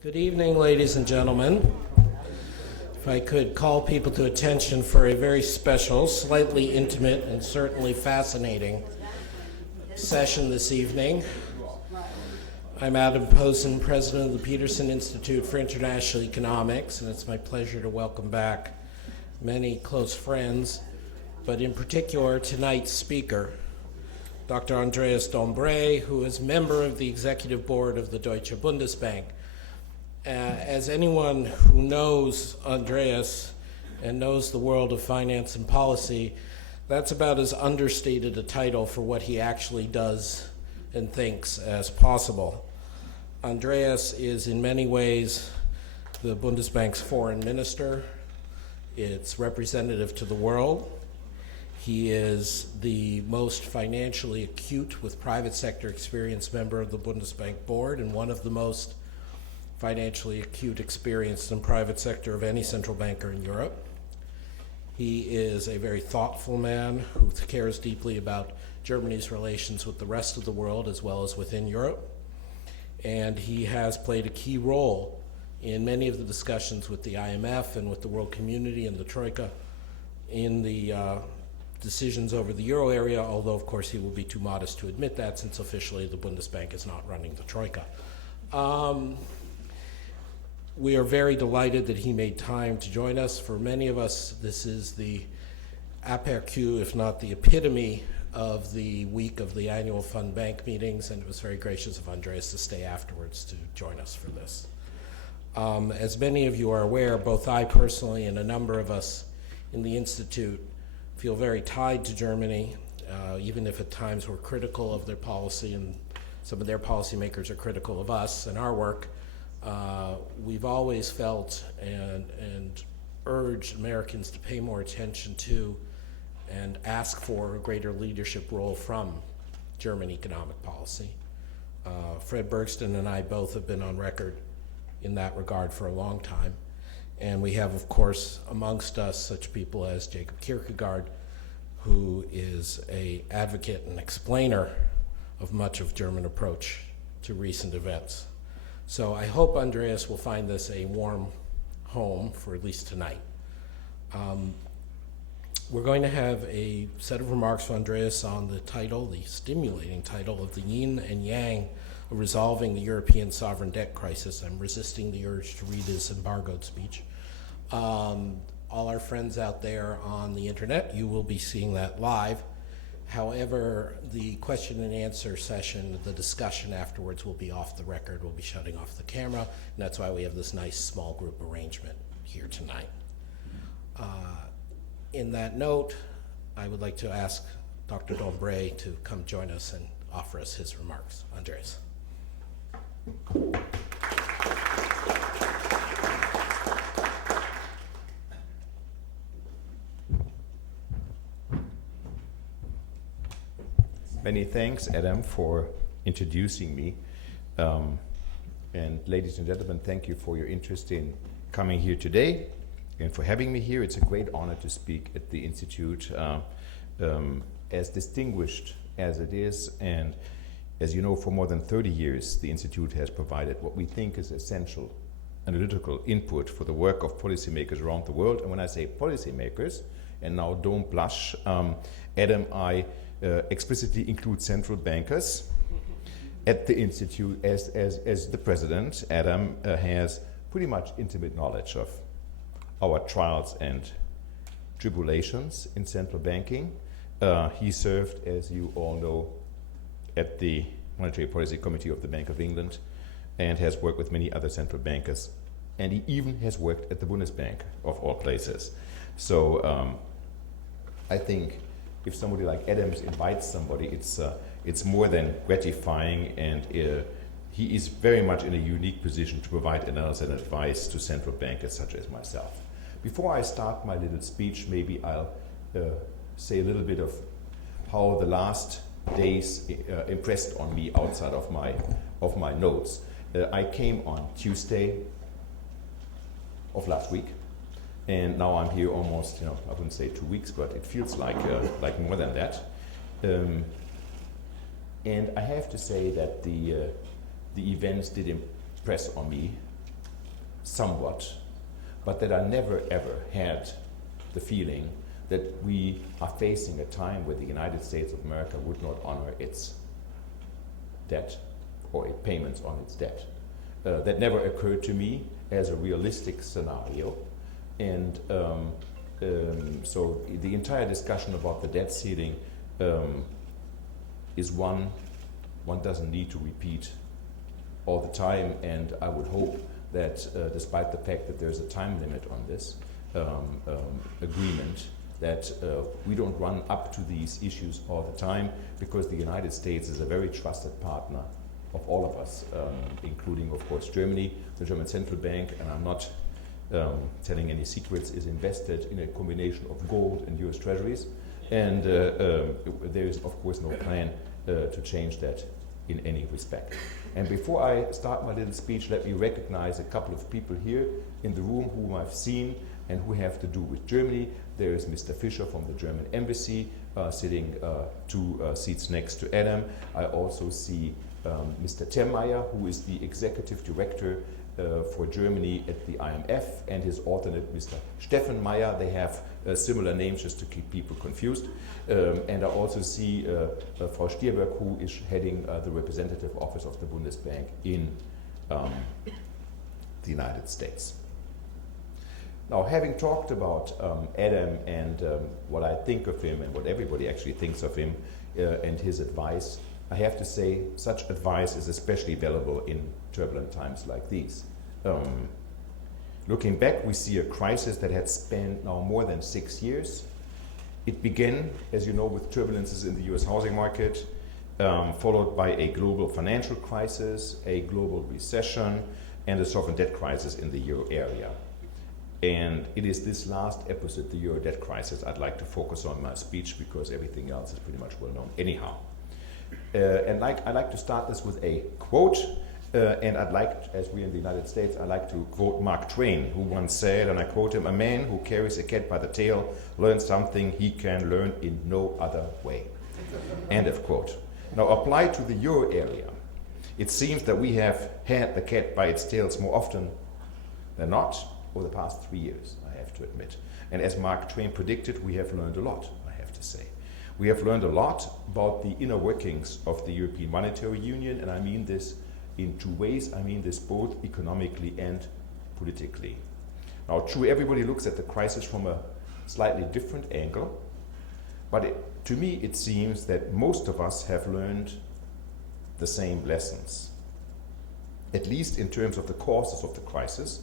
Good evening, ladies and gentlemen. If I could call people to attention for a very special, slightly intimate, and certainly fascinating session this evening. I'm Adam Posen, president of the Peterson Institute for International Economics, and it's my pleasure to welcome back many close friends, but in particular tonight's speaker, Dr. Andreas Dombrey, who is member of the executive board of the Deutsche Bundesbank. As anyone who knows Andreas and knows the world of finance and policy, that's about as understated a title for what he actually does and thinks as possible. Andreas is in many ways the Bundesbank's foreign minister, its representative to the world. He is the most financially acute with private sector experience member of the Bundesbank board and one of the most financially acute experience in private sector of any central banker in Europe. He is a very thoughtful man who cares deeply about Germany's relations with the rest of the world as well as within Europe. And he has played a key role in many of the discussions with the IMF and with the world community and the Troika in the decisions over the euro area, although of course he will be too modest to admit that since officially the Bundesbank is not running the Troika. We are very delighted that he made time to join us. For many of us, this is the aperçu, if not the epitome, of the week of the annual Fund Bank meetings, and it was very gracious of Andreas to stay afterwards to join us for this. As many of you are aware, both I personally and a number of us in the Institute feel very tied to Germany, even if at times we're critical of their policy and some of their policymakers are critical of us and our work. We've always felt and urged Americans to pay more attention to and ask for a greater leadership role from German economic policy. Fred Bergsten and I both have been on record in that regard for a long time. And we have, of course, amongst us such people as Jacob Kierkegaard, who is an advocate and explainer of much of German approach to recent events. So I hope Andreas will find this a warm home for at least tonight. We're going to have a set of remarks from Andreas on the title, the stimulating title of the yin and yang of resolving the European sovereign debt crisis. I'm resisting the urge to read his embargoed speech. All our friends out there on the internet, you will be seeing that live. However, the question and answer session, the discussion afterwards will be off the record. We'll be shutting off the camera, and that's why we have this nice small group arrangement here tonight. In that note, I would like to ask Dr. Dombrey to come join us and offer us his remarks. Andreas. Many thanks, Adam, for introducing me. And ladies and gentlemen, thank you for your interest in coming here today and for having me here. It's a great honor to speak at the Institute, as distinguished as it is. And as you know, for more than 30 years, the Institute has provided what we think is essential analytical input for the work of policymakers around the world. And when I say policymakers, and now don't blush, Adam, I explicitly include central bankers at the Institute. As the president, Adam has pretty much intimate knowledge of our trials and tribulations in central banking. He served, as you all know, at the Monetary Policy Committee of the Bank of England and has worked with many other central bankers. And he even has worked at the Bundesbank, of all places. So I think if somebody like Adams invites somebody, it's more than gratifying, and he is very much in a unique position to provide analysis and advice to central bankers such as myself. Before I start my little speech, maybe I'll say a little bit of how the last days impressed on me outside of my notes. I came on Tuesday of last week. And now I'm here almost, I wouldn't say 2 weeks, but it feels like more than that. And I have to say that the events did impress on me somewhat, but that I never ever had the feeling that we are facing a time where the United States of America would not honor its debt or its payments on its debt. That never occurred to me as a realistic scenario. And so the entire discussion about the debt ceiling is one doesn't need to repeat all the time, and I would hope that despite the fact that there's a time limit on this agreement, that we don't run up to these issues all the time, because the United States is a very trusted partner of all of us, including, of course, Germany. The German Central Bank, and I'm not telling any secrets, is invested in a combination of gold and US Treasuries, and there is, of course, no plan to change that in any respect. And before I start my little speech, let me recognize a couple of people here in the room whom I've seen and who have to do with Germany. There is Mr. Fischer from the German Embassy, sitting 2 seats next to Adam. I also see Mr. Termeyer, who is the Executive Director for Germany at the IMF, and his alternate, Mr. Steffen Meyer. They have similar names just to keep people confused. And I also see Frau Stierberg, who is heading the representative office of the Bundesbank in the United States. Now, having talked about Adam and what I think of him and what everybody actually thinks of him and his advice, I have to say such advice is especially valuable in turbulent times like these. Looking back, we see a crisis that had spanned now more than 6 years. It began, as you know, with turbulences in the US housing market, followed by a global financial crisis, a global recession, and a sovereign debt crisis in the euro area. And it is this last episode, the euro debt crisis, I'd like to focus on in my speech, because everything else is pretty much well known anyhow. And I'd like to start this with a quote, and I'd like, as we're in the United States, I'd like to quote Mark Twain, who once said, and I quote him, "A man who carries a cat by the tail learns something he can learn in no other way." End of quote. Now, applied to the euro area, it seems that we have had the cat by its tails more often than not over the past 3 years, I have to admit. And as Mark Twain predicted, we have learned a lot, I have to say. We have learned a lot about the inner workings of the European Monetary Union, and I mean this in 2 ways. I mean this both economically and politically. Now, true, everybody looks at the crisis from a slightly different angle, but to me it seems that most of us have learned the same lessons. At least in terms of the causes of the crisis,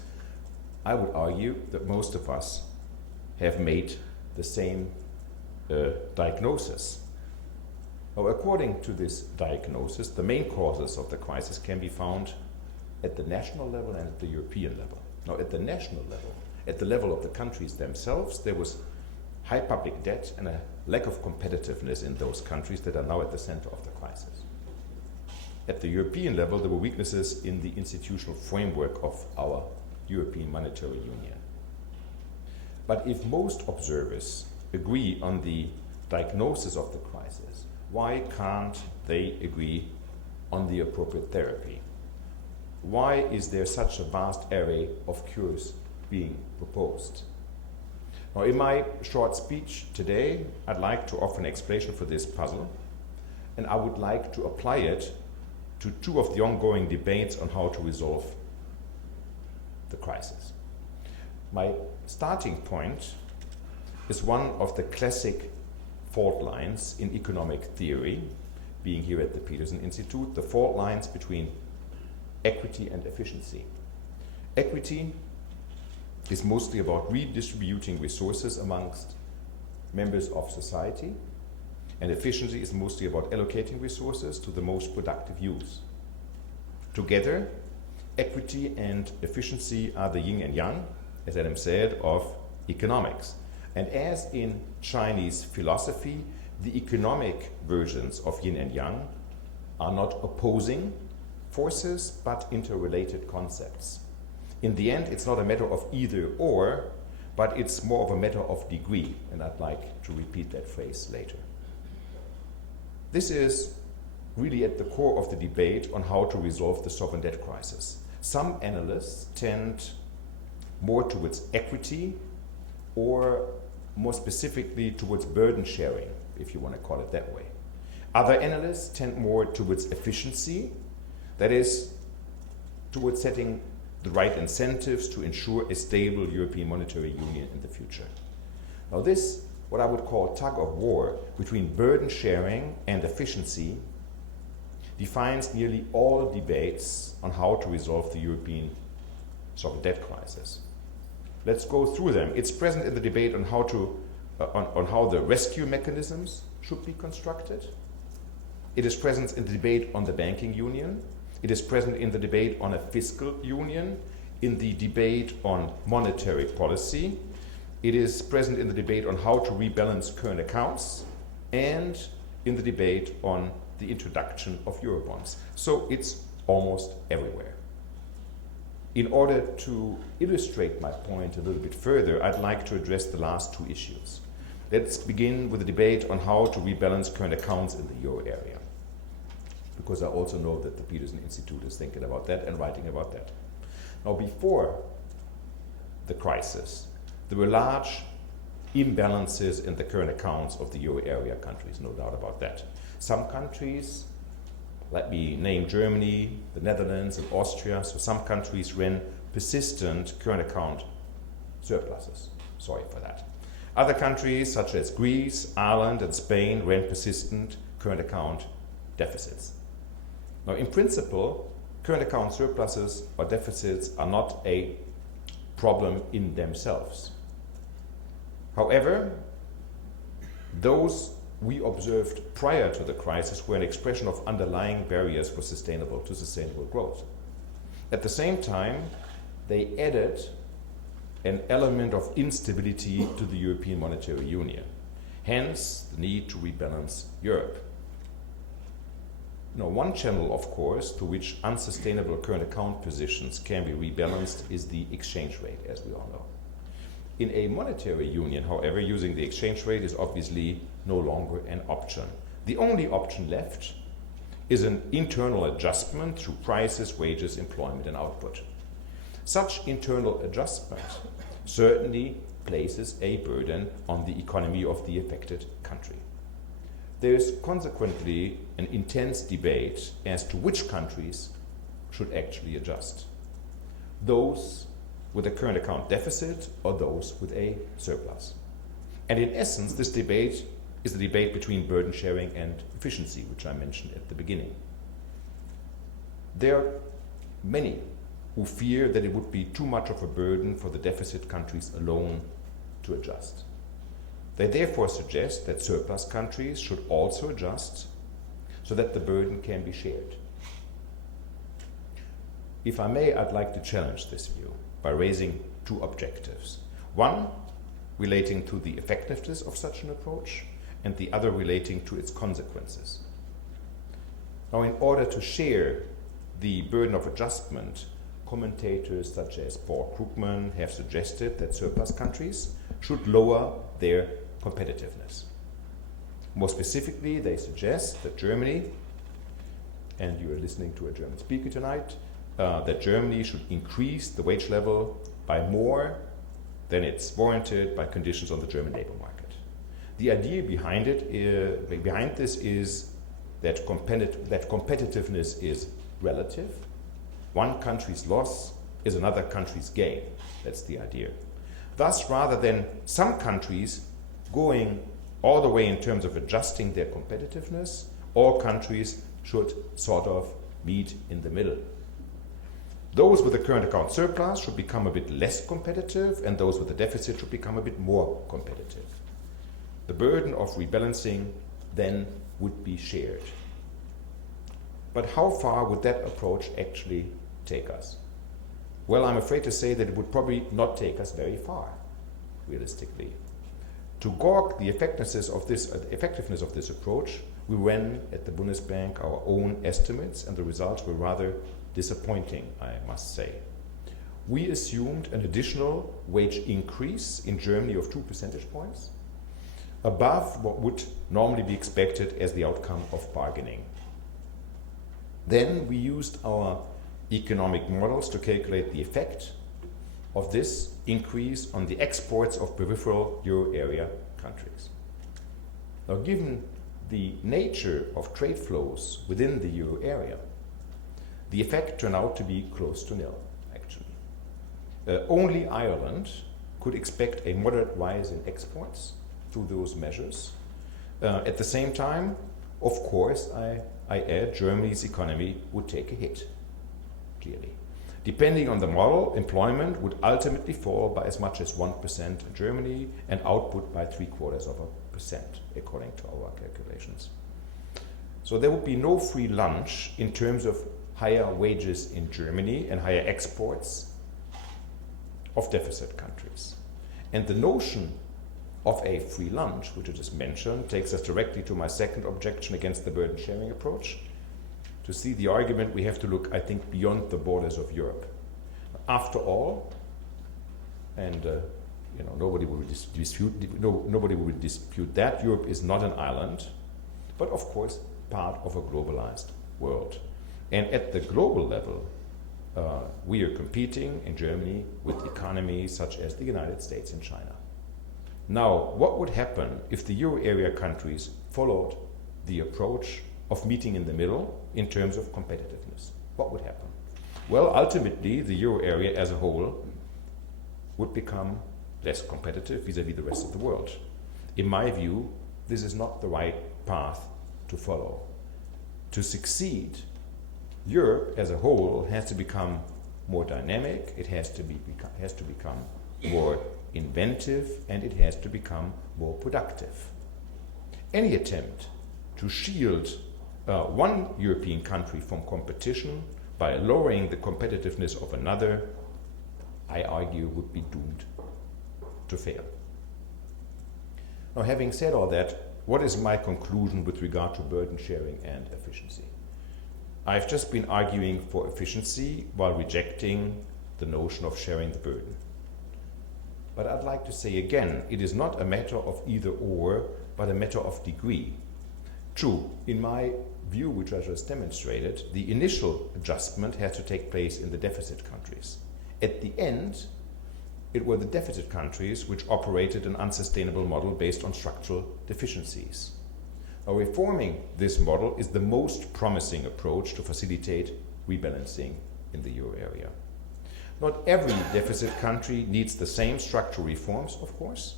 I would argue that most of us have made the same diagnosis. Now, according to this diagnosis, the main causes of the crisis can be found at the national level and at the European level. Now, at the national level, at the level of the countries themselves, there was high public debt and a lack of competitiveness in those countries that are now at the center of the crisis. At the European level, there were weaknesses in the institutional framework of our European Monetary Union. But if most observers agree on the diagnosis of the crisis, why can't they agree on the appropriate therapy? Why is there such a vast array of cures being proposed? Now, in my short speech today, I'd like to offer an explanation for this puzzle, and I would like to apply it to 2 of the ongoing debates on how to resolve the crisis. My starting point is one of the classic fault lines in economic theory, being here at the Peterson Institute, the fault lines between equity and efficiency. Equity is mostly about redistributing resources amongst members of society, and efficiency is mostly about allocating resources to the most productive use. Together, equity and efficiency are the yin and yang, as Adam said, of economics. And as in Chinese philosophy, the economic versions of yin and yang are not opposing forces, but interrelated concepts. In the end, it's not a matter of either or, but it's more of a matter of degree, and I'd like to repeat that phrase later. This is really at the core of the debate on how to resolve the sovereign debt crisis. Some analysts tend more towards equity, or more specifically towards burden sharing, if you want to call it that way. Other analysts tend more towards efficiency, that is, towards setting the right incentives to ensure a stable European monetary union in the future. Now this, what I would call tug of war between burden sharing and efficiency, defines nearly all debates on how to resolve the European sovereign debt crisis. Let's go through them. It's present in the debate on how to on how the rescue mechanisms should be constructed. It is present in the debate on the banking union. It is present in the debate on a fiscal union, in the debate on monetary policy. It is present in the debate on how to rebalance current accounts, and in the debate on the introduction of Eurobonds. So it's almost everywhere. In order to illustrate my point a little bit further, I'd like to address the last two issues. Let's begin with the debate on how to rebalance current accounts in the euro area, because I also know that the Peterson Institute is thinking about that and writing about that. Now, before the crisis, there were large imbalances in the current accounts of the euro area countries, no doubt about that. Some countries, let me name Germany, the Netherlands, and Austria, so some countries ran persistent current account surpluses. Sorry for that. Other countries, such as Greece, Ireland, and Spain, ran persistent current account deficits. Now, in principle, current account surpluses or deficits are not a problem in themselves. However, those we observed prior to the crisis were an expression of underlying barriers for sustainable growth. At the same time, they added an element of instability to the European monetary union. Hence, the need to rebalance Europe. Now, one channel, of course, to which unsustainable current account positions can be rebalanced is the exchange rate, as we all know. In a monetary union, however, using the exchange rate is obviously no longer an option. The only option left is an internal adjustment through prices, wages, employment, and output. Such internal adjustment certainly places a burden on the economy of the affected country. There is consequently an intense debate as to which countries should actually adjust. Those with a current account deficit or those with a surplus. And in essence, this debate is the debate between burden sharing and efficiency, which I mentioned at the beginning. There are many who fear that it would be too much of a burden for the deficit countries alone to adjust. They therefore suggest that surplus countries should also adjust so that the burden can be shared. If I may, I'd like to challenge this view by raising two objectives. One relating to the effectiveness of such an approach, and the other relating to its consequences. Now, in order to share the burden of adjustment, commentators such as Paul Krugman have suggested that surplus countries should lower their competitiveness. More specifically, they suggest that Germany, and you are listening to a German speaker tonight, that Germany should increase the wage level by more than it's warranted by conditions on the German labor market. The idea behind this is that competitiveness is relative. One country's loss is another country's gain. That's the idea. Thus, rather than some countries going all the way in terms of adjusting their competitiveness, all countries should sort of meet in the middle. Those with a current account surplus should become a bit less competitive, and those with a deficit should become a bit more competitive. The burden of rebalancing then would be shared. But how far would that approach actually take us? Well, I'm afraid to say that it would probably not take us very far, realistically. To gauge the effectiveness of this approach, we ran at the Bundesbank our own estimates, and the results were rather disappointing, I must say. We assumed an additional wage increase in Germany of 2 percentage points, above what would normally be expected as the outcome of bargaining. Then we used our economic models to calculate the effect of this increase on the exports of peripheral euro area countries. Now, given the nature of trade flows within the euro area, the effect turned out to be close to nil, actually. Only Ireland could expect a moderate rise in exports through those measures. At the same time, of course, I add, Germany's economy would take a hit, clearly. Depending on the model, employment would ultimately fall by as much as 1% in Germany and output by 0.75%, according to our calculations. So there would be no free lunch in terms of higher wages in Germany and higher exports of deficit countries. And the notion of a free lunch, which I just mentioned, takes us directly to my second objection against the burden sharing approach. To see the argument, we have to look, I think, beyond the borders of Europe. After all, and nobody will dispute that Europe is not an island, but of course part of a globalized world. And at the global level, we are competing in Germany with economies such as the United States and China. Now, what would happen if the euro area countries followed the approach of meeting in the middle in terms of competitiveness? What would happen? Well, ultimately, the euro area as a whole would become less competitive vis-à-vis the rest of the world. In my view, this is not the right path to follow. To succeed, Europe as a whole has to become more dynamic, it has to become more inventive, and it has to become more productive. Any attempt to shield one European country from competition by lowering the competitiveness of another, I argue, would be doomed to fail. Now, having said all that, what is my conclusion with regard to burden sharing and efficiency? I've just been arguing for efficiency while rejecting the notion of sharing the burden. But I'd like to say again, it is not a matter of either or, but a matter of degree. True, in my view, which I just demonstrated, the initial adjustment had to take place in the deficit countries. At the end, it were the deficit countries which operated an unsustainable model based on structural deficiencies. Now, reforming this model is the most promising approach to facilitate rebalancing in the euro area. Not every deficit country needs the same structural reforms, of course,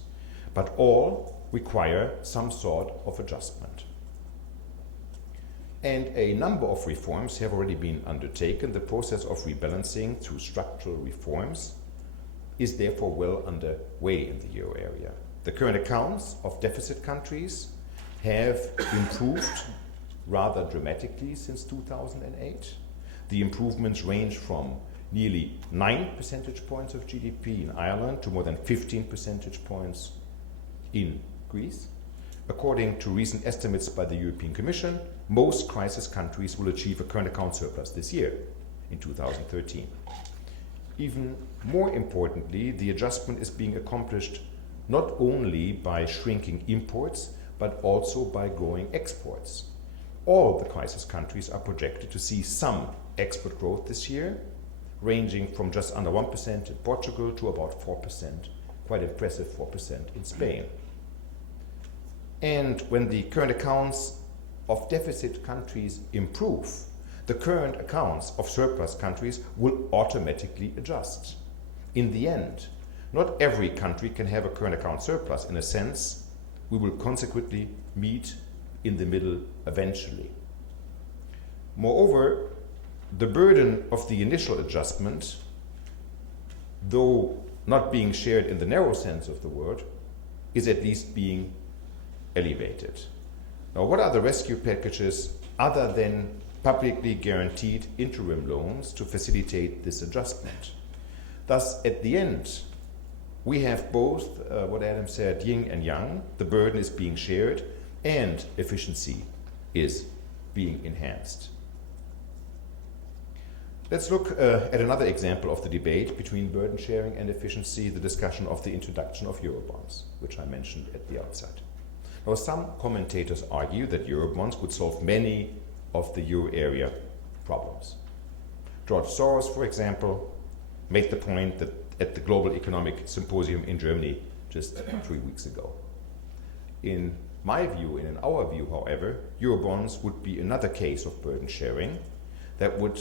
but all require some sort of adjustment. And a number of reforms have already been undertaken. The process of rebalancing through structural reforms is therefore well underway in the euro area. The current accounts of deficit countries have improved rather dramatically since 2008. The improvements range from nearly 9 percentage points of GDP in Ireland to more than 15 percentage points in Greece. According to recent estimates by the European Commission, most crisis countries will achieve a current account surplus this year, in 2013. Even more importantly, the adjustment is being accomplished not only by shrinking imports, but also by growing exports. All the crisis countries are projected to see some export growth this year, ranging from just under 1% in Portugal to about 4%, quite impressive 4% in Spain. And when the current accounts of deficit countries improve, the current accounts of surplus countries will automatically adjust. In the end, not every country can have a current account surplus. In a sense, we will consequently meet in the middle eventually. Moreover, the burden of the initial adjustment, though not being shared in the narrow sense of the word, is at least being elevated. Now, what are the rescue packages other than publicly guaranteed interim loans to facilitate this adjustment? Thus, at the end, we have both, what Adam said, yin and yang. The burden is being shared and efficiency is being enhanced. Let's look at another example of the debate between burden sharing and efficiency, the discussion of the introduction of Eurobonds, which I mentioned at the outset. Now, some commentators argue that Eurobonds would solve many of the euro area problems. George Soros, for example, made the point that at the Global Economic Symposium in Germany just 3 weeks ago. In my view, and in our view, however, Eurobonds would be another case of burden sharing that would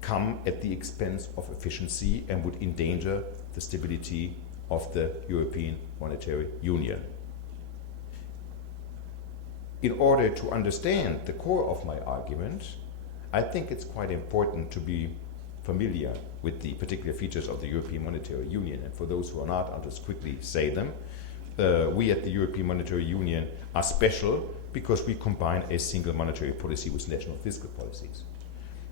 come at the expense of efficiency and would endanger the stability of the European Monetary Union. In order to understand the core of my argument, I think it's quite important to be familiar with the particular features of the European Monetary Union. And for those who are not, I'll just quickly say them. We at the European Monetary Union are special because we combine a single monetary policy with national fiscal policies.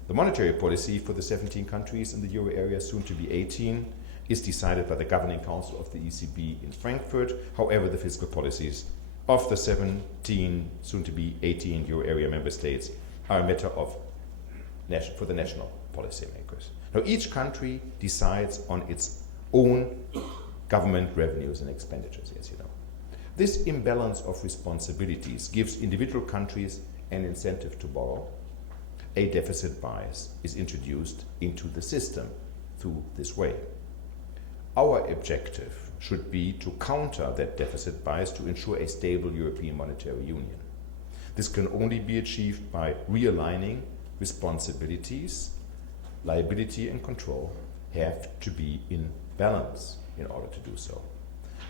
The monetary policy for the 17 countries in the euro area, soon to be 18, is decided by the Governing Council of the ECB in Frankfurt. However, the fiscal policies of the 17, soon to be 18 euro area member states are a matter of for the national policymakers. Now, each country decides on its own government revenues and expenditures, as you know. This imbalance of responsibilities gives individual countries an incentive to borrow. A deficit bias is introduced into the system through this way. Our objective should be to counter that deficit bias to ensure a stable European Monetary Union. This can only be achieved by realigning responsibilities. Liability and control have to be in balance in order to do so.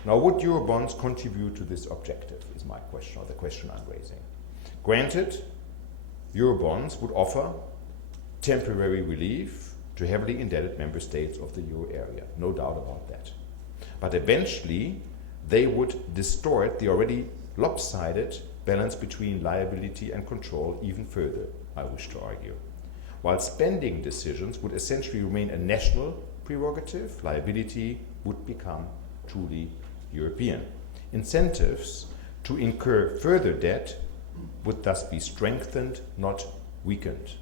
Now, would Eurobonds contribute to this objective, is my question, or the question I'm raising. Granted, Eurobonds would offer temporary relief to heavily indebted member states of the euro area, no doubt about that. But eventually, they would distort the already lopsided balance between liability and control even further, I wish to argue. While spending decisions would essentially remain a national prerogative, liability would become truly European. Incentives to incur further debt would thus be strengthened, not weakened.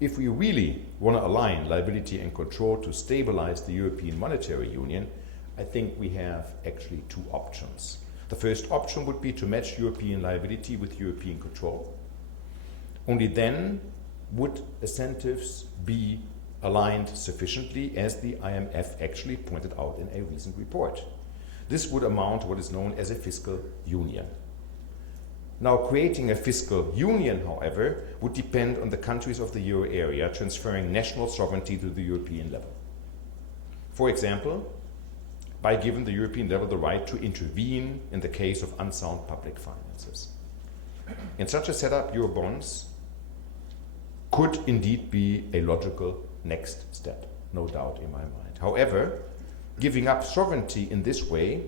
If we really want to align liability and control to stabilize the European Monetary Union, I think we have actually two options. The first option would be to match European liability with European control. Only then would incentives be aligned sufficiently, as the IMF actually pointed out in a recent report. This would amount to what is known as a fiscal union. Now, creating a fiscal union, however, would depend on the countries of the euro area transferring national sovereignty to the European level. For example, by giving the European level the right to intervene in the case of unsound public finances. In such a setup, Eurobonds could indeed be a logical next step, no doubt in my mind. However, giving up sovereignty in this way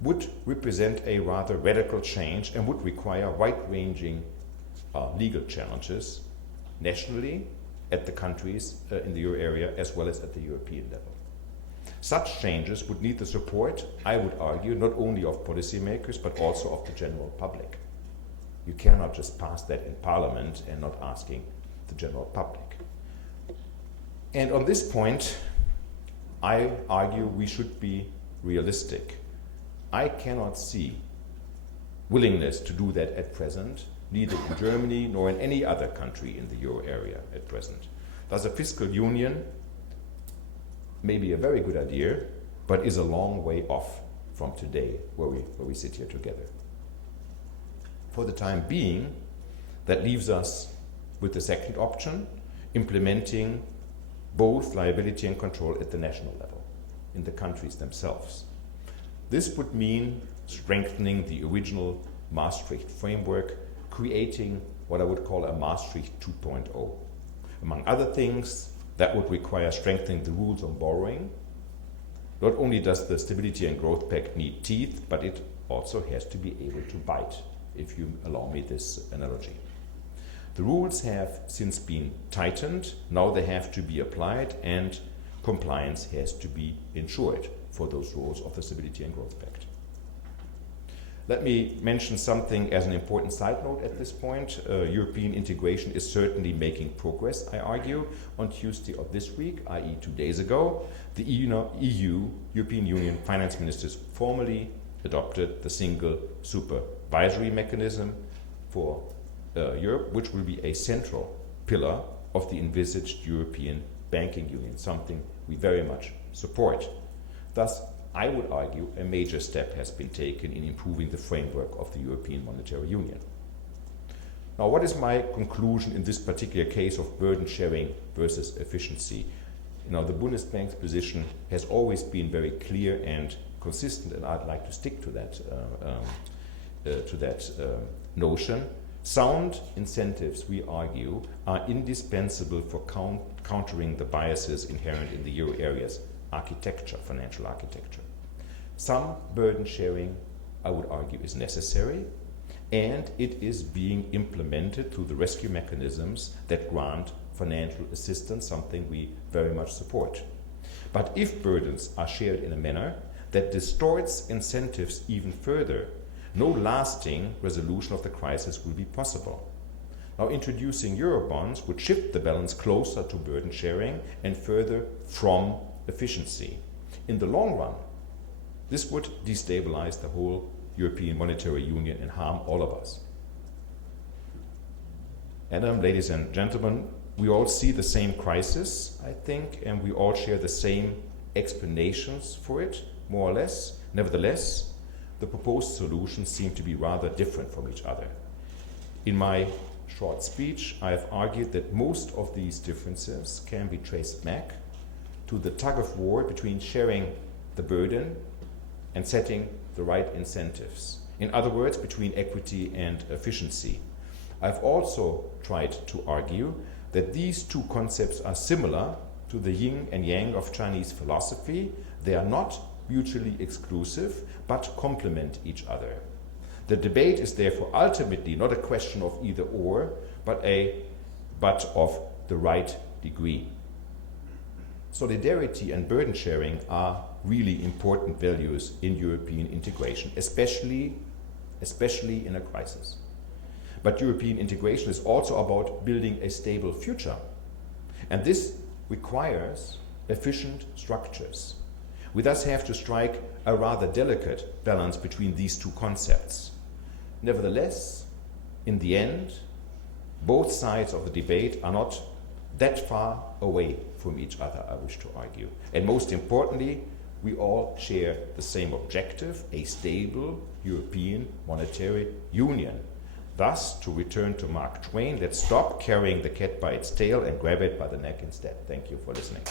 would represent a rather radical change and would require wide-ranging legal challenges nationally at the countries in the euro area as well as at the European level. Such changes would need the support, I would argue, not only of policymakers but also of the general public. You cannot just pass that in Parliament and not asking the general public. And on this point, I argue we should be realistic. I cannot see willingness to do that at present, neither in Germany nor in any other country in the euro area at present. Thus, a fiscal union may be a very good idea, but is a long way off from today, where we sit here together. For the time being, that leaves us with the second option, implementing both liability and control at the national level, in the countries themselves. This would mean strengthening the original Maastricht framework, creating what I would call a Maastricht 2.0. Among other things, that would require strengthening the rules on borrowing. Not only does the Stability and Growth Pact need teeth, but it also has to be able to bite, if you allow me this analogy. The rules have since been tightened, now they have to be applied, and compliance has to be ensured for those rules of the Stability and Growth Pact. Let me mention something as an important side note at this point. European integration is certainly making progress, I argue. On Tuesday of this week, i.e. 2 days ago, the European Union finance ministers formally adopted the single supervisory mechanism for Europe, which will be a central pillar of the envisaged European banking union, something we very much support. Thus, I would argue a major step has been taken in improving the framework of the European Monetary Union. Now, what is my conclusion in this particular case of burden sharing versus efficiency? The Bundesbank's position has always been very clear and consistent, and I'd like to stick to that notion. Sound incentives, we argue, are indispensable for countering the biases inherent in the euro area's architecture, financial architecture. Some burden sharing, I would argue, is necessary, and it is being implemented through the rescue mechanisms that grant financial assistance, something we very much support. But if burdens are shared in a manner that distorts incentives even further, no lasting resolution of the crisis will be possible. Now, introducing Eurobonds would shift the balance closer to burden sharing and further from efficiency. In the long run, this would destabilize the whole European Monetary Union and harm all of us. Adam, ladies and gentlemen, we all see the same crisis, I think, and we all share the same explanations for it, more or less. Nevertheless, the proposed solutions seem to be rather different from each other. In my short speech, I have argued that most of these differences can be traced back to the tug of war between sharing the burden and setting the right incentives. In other words, between equity and efficiency. I've also tried to argue that these two concepts are similar to the yin and yang of Chinese philosophy. They are not mutually exclusive, but complement each other. The debate is therefore ultimately not a question of either or, but of the right degree. Solidarity and burden sharing are really important values in European integration, especially in a crisis. But European integration is also about building a stable future. And this requires efficient structures. We thus have to strike a rather delicate balance between these two concepts. Nevertheless, in the end, both sides of the debate are not that far away from each other, I wish to argue. And most importantly, we all share the same objective, a stable European monetary union. Thus, to return to Mark Twain, let's stop carrying the cat by its tail and grab it by the neck instead. Thank you for listening.